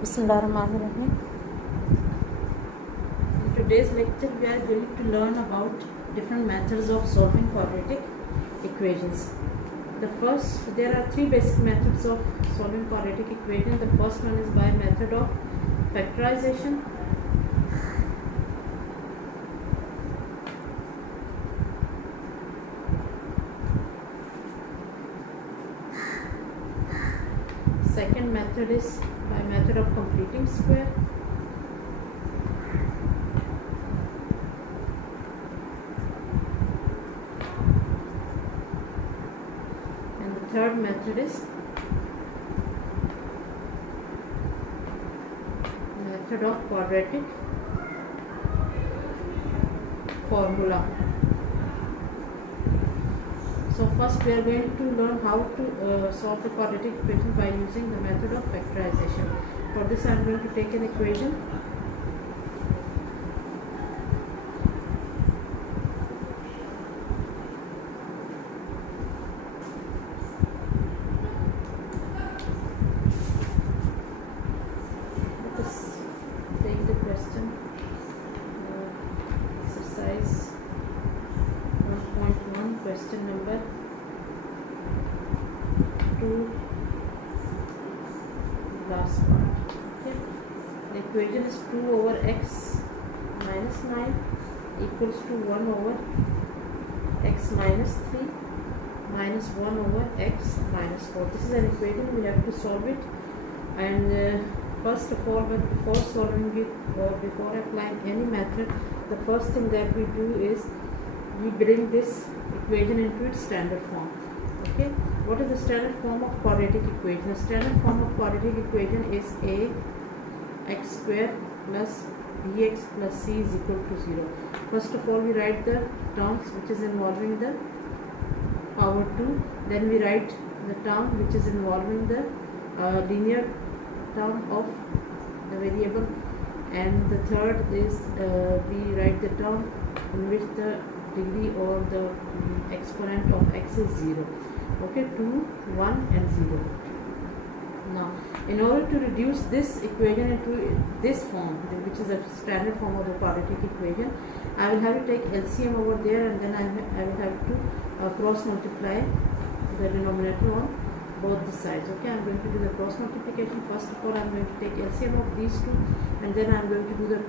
Bismillahirrahmanirrahim. In today's lecture, we are going to learn about different methods of solving quadratic equations. There are three basic methods of solving quadratic equation. The first one is by method of factorization. Second method is by method of completing square. And the third method is method of quadratic formula. So first we are going to learn how to solve the quadratic equation by using the method of factorization. For this I am going to take an equation. Let us take the question, exercise 1.1, question number 2, last part. Okay. The equation is 2 over x minus 9 equals to 1 over x minus 3 minus 1 over x minus 4. This is an equation, we have to solve it. And first of all, but before solving it or before applying any method, the first thing that we do is we bring this equation into its standard form. Okay, what is the standard form of quadratic equation? The standard form of quadratic equation is a x square plus bx plus c is equal to 0. First of all, we write the terms which is involving the power 2. Then we write the term which is involving the linear term of the variable. And the third is we write the term in which the degree or the exponent of x is 0. Okay, 2, 1 and 0. Now, in order to reduce this equation into this form, which is a standard form of the quadratic equation, I will have to take LCM over there, and then I will have to cross multiply the denominator on both the sides. Okay, I am going to do the cross multiplication. First of all, I am going to take LCM of these two, and then I am going to do the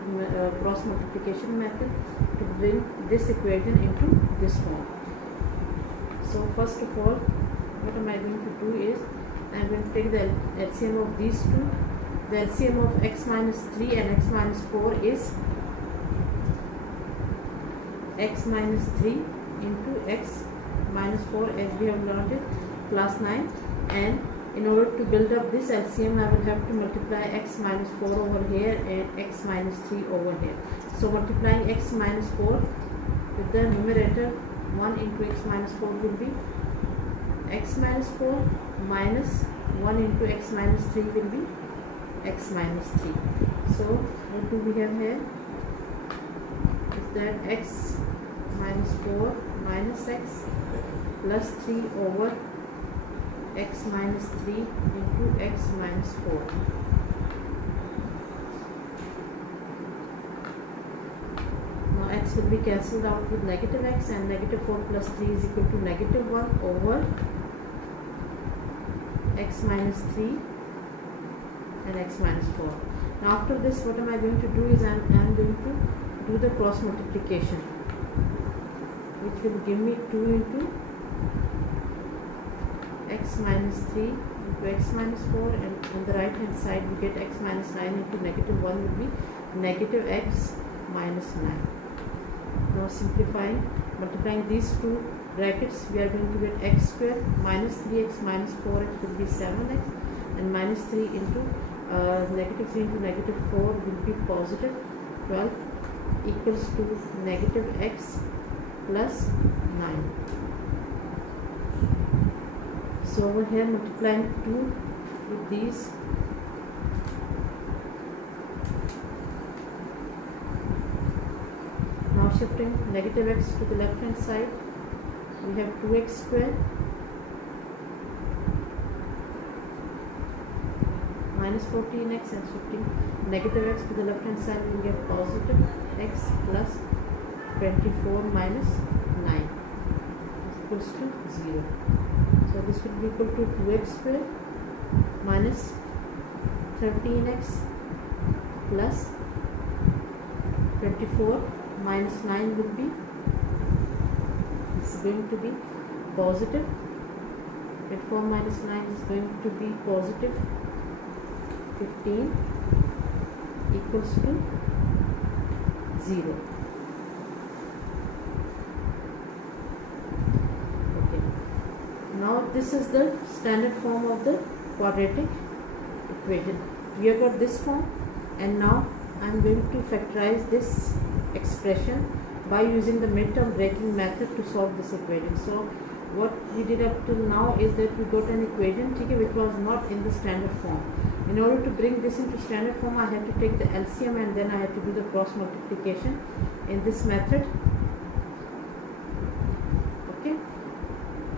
cross multiplication method to bring this equation into this form. So first of all, what am I going to do is I am going to take the LCM of these two. The LCM of x minus 3 and x minus 4 is x minus 3 into x minus 4, as we have learned it, plus 9. And in order to build up this LCM, I will have to multiply x minus 4 over here and x minus 3 over here. So multiplying x minus 4 with the numerator 1 into x minus 4 will be x minus 4 minus 1 into x minus 3 will be x minus 3. So what do we have here? Is that x minus 4 minus x plus 3 over x minus 3 into x minus 4. Now x will be cancelled out with negative x, and negative 4 plus 3 is equal to negative 1 over x minus 3 and x minus 4. Now after this, what am I going to do is I am going to do the cross multiplication, which will give me 2 into x minus 3 into x minus 4, and on the right hand side we get x minus 9 into negative 1 will be negative x minus 9. Now simplifying, multiplying these two brackets, we are going to get x square minus 3x minus 4x will be 7x, and minus 3 into negative 3 into negative 4 will be positive 12 equals to negative x plus 9. So over here, multiplying 2 with these, now shifting negative x to the left hand side, we have 2x square minus 14x and shifting negative x to the left hand side, we will get positive x plus 24 minus 9 is equals to 0. So this will be equal to 2x square minus 13x plus 24 minus 9 will be, it's going to be positive, 24 minus 9 is going to be positive 15 equals to 0. Okay. Now this is the standard form of the quadratic equation. We have got this form, and now I am going to factorize this expression by using the midterm breaking method to solve this equation. So what we did up till now is that we got an equation which was not in the standard form. In order to bring this into standard form, I had to take the LCM and then I had to do the cross multiplication in this method. Okay.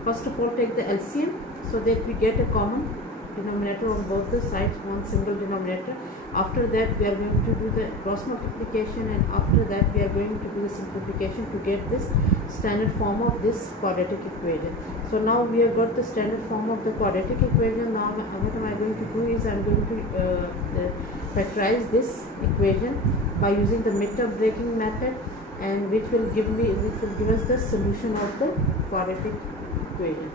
First of all, take the LCM so that we get a common denominator on both the sides, one single denominator. After that, we are going to do the cross multiplication, and after that we are going to do the simplification to get this standard form of this quadratic equation. So now we have got the standard form of the quadratic equation. Now what am I going to do is I am going to factorize this equation by using the midterm breaking method, and which will give us the solution of the quadratic equation.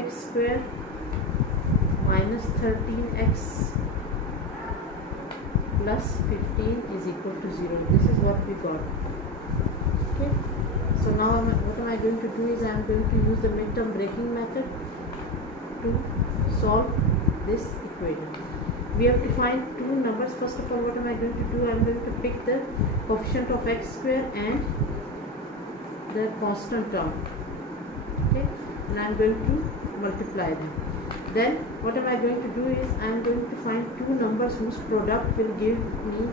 X square minus 13x plus 15 is equal to 0. This is what we got. Okay. So now what am I going to do is I am going to use the midterm breaking method to solve this equation. We have to find two numbers. First of all, what am I going to do? I am going to pick the coefficient of x square and the constant term. Okay. And I am going to multiply them. Then what am I going to do is I am going to find two numbers whose product will give me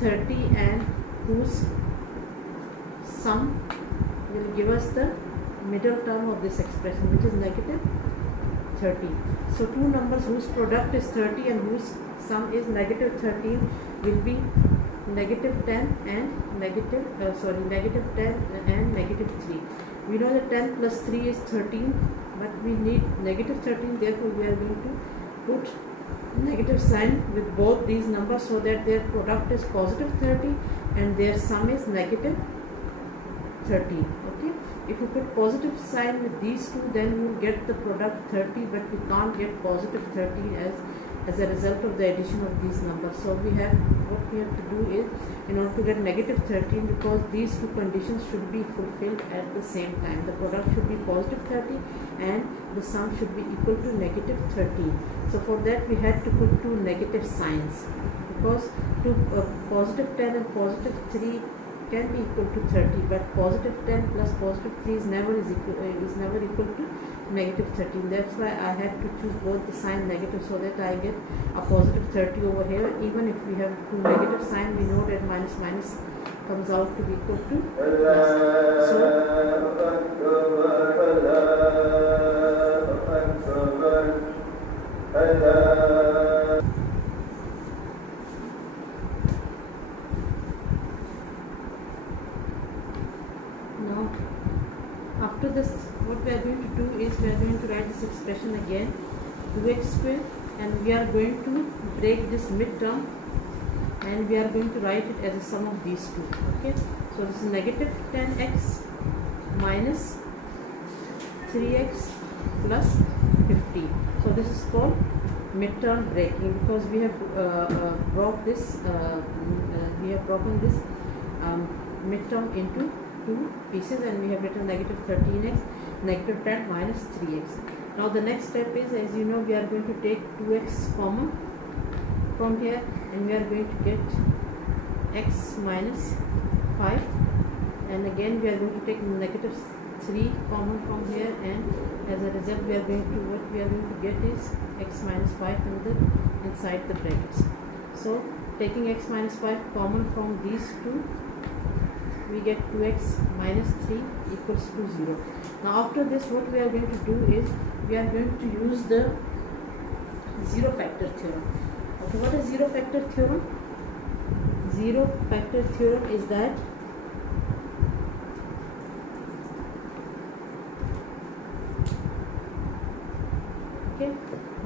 30 and whose sum will give us the middle term of this expression, which is negative 30. So two numbers whose product is 30 and whose sum is negative 13 will be negative 10 and negative 10 and negative 3. We know that 10 plus 3 is 13, but we need negative 13, therefore we are going to put negative sign with both these numbers so that their product is positive 30 and their sum is negative 13. Okay. If you put positive sign with these two, then we will get the product 30, but we can't get positive 13 as a result of the addition of these numbers. So what we have to do is, in order to get negative 13, because these two conditions should be fulfilled at the same time. The product should be positive 30 and the sum should be equal to negative 13. So for that we had to put two negative signs, because positive 10 and positive 3 can be equal to 30, but positive 10 plus positive 3 is never equal to negative 13. That's why I had to choose both the sign negative so that I get a positive 30 over here. Even if we have two negative sign, we know that minus minus comes out to be equal to plus. Now after this, what we are going to do is we are going to write this expression again, 2x square, and we are going to break this midterm and we are going to write it as a sum of these two. Okay, so this is negative 10x minus 3x plus 15. So this is called midterm breaking, because we have broken this midterm into two pieces, and we have written negative 13x, negative 10 minus 3x. Now the next step is, as you know, we are going to take 2x common from here, and we are going to get x minus 5, and again we are going to take negative 3 common from here, and as a result we are going to get is x minus 5 in the inside the brackets. So taking x minus 5 common from these two, we get 2x minus 3 equals to 0. Now after this, what we are going to do is we are going to use the zero factor theorem. Okay, what is zero factor theorem? Zero factor theorem is that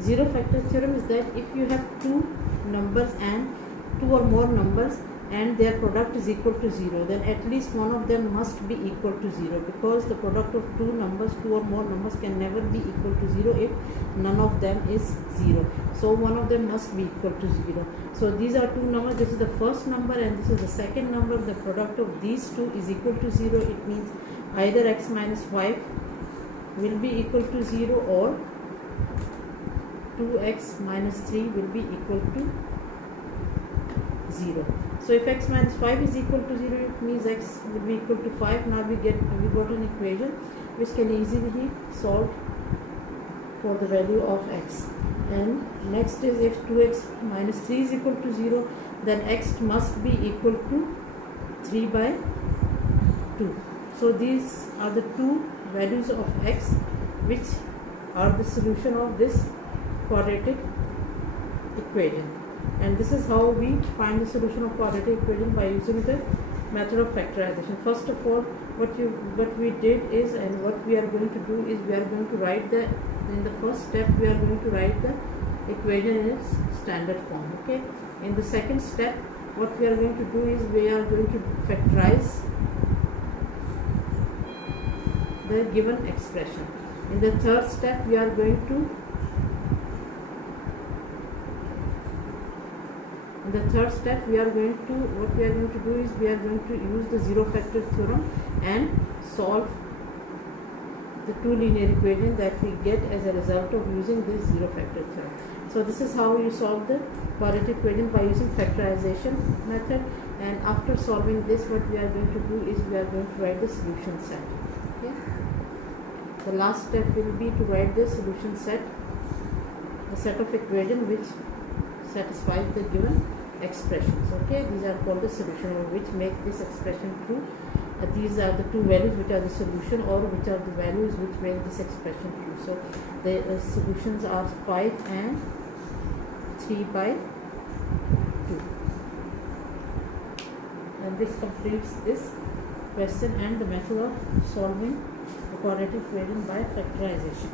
zero factor theorem is that if you have two numbers and two or more numbers and their product is equal to 0, then at least one of them must be equal to 0, because the product of two numbers, two or more numbers, can never be equal to 0 if none of them is 0. So one of them must be equal to 0. So these are two numbers, this is the first number and this is the second number. The product of these two is equal to 0. It means either x minus 5 will be equal to 0 or 2x minus 3 will be equal to 0. So if x minus 5 is equal to 0, it means x will be equal to 5. Now we got an equation which can easily be solved for the value of x. And next is, if 2x minus 3 is equal to 0, then x must be equal to 3 by 2. So these are the two values of x which are the solution of this quadratic equation. And this is how we find the solution of quadratic equation, by using the method of factorization. First of all, what we did is, and what we are going to do is, we are going to write in the first step we are going to write the equation in its standard form. Okay. In the second step, what we are going to do is, we are going to factorize the given expression. In the third step, what we are going to do is, we are going to use the zero factor theorem and solve the two linear equations that we get as a result of using this zero factor theorem. So this is how you solve the quadratic equation, by using factorization method. And after solving this, what we are going to do is, we are going to write the solution set. Okay. The last step will be to write the solution set, the set of equation which satisfies the given expressions. Okay, these are called the solution, or which make this expression true. These are the two values which are the solution, or which are the values which make this expression true. So the solutions are 5 and 3 by 2. And this completes this question and the method of solving the quadratic equation by factorization.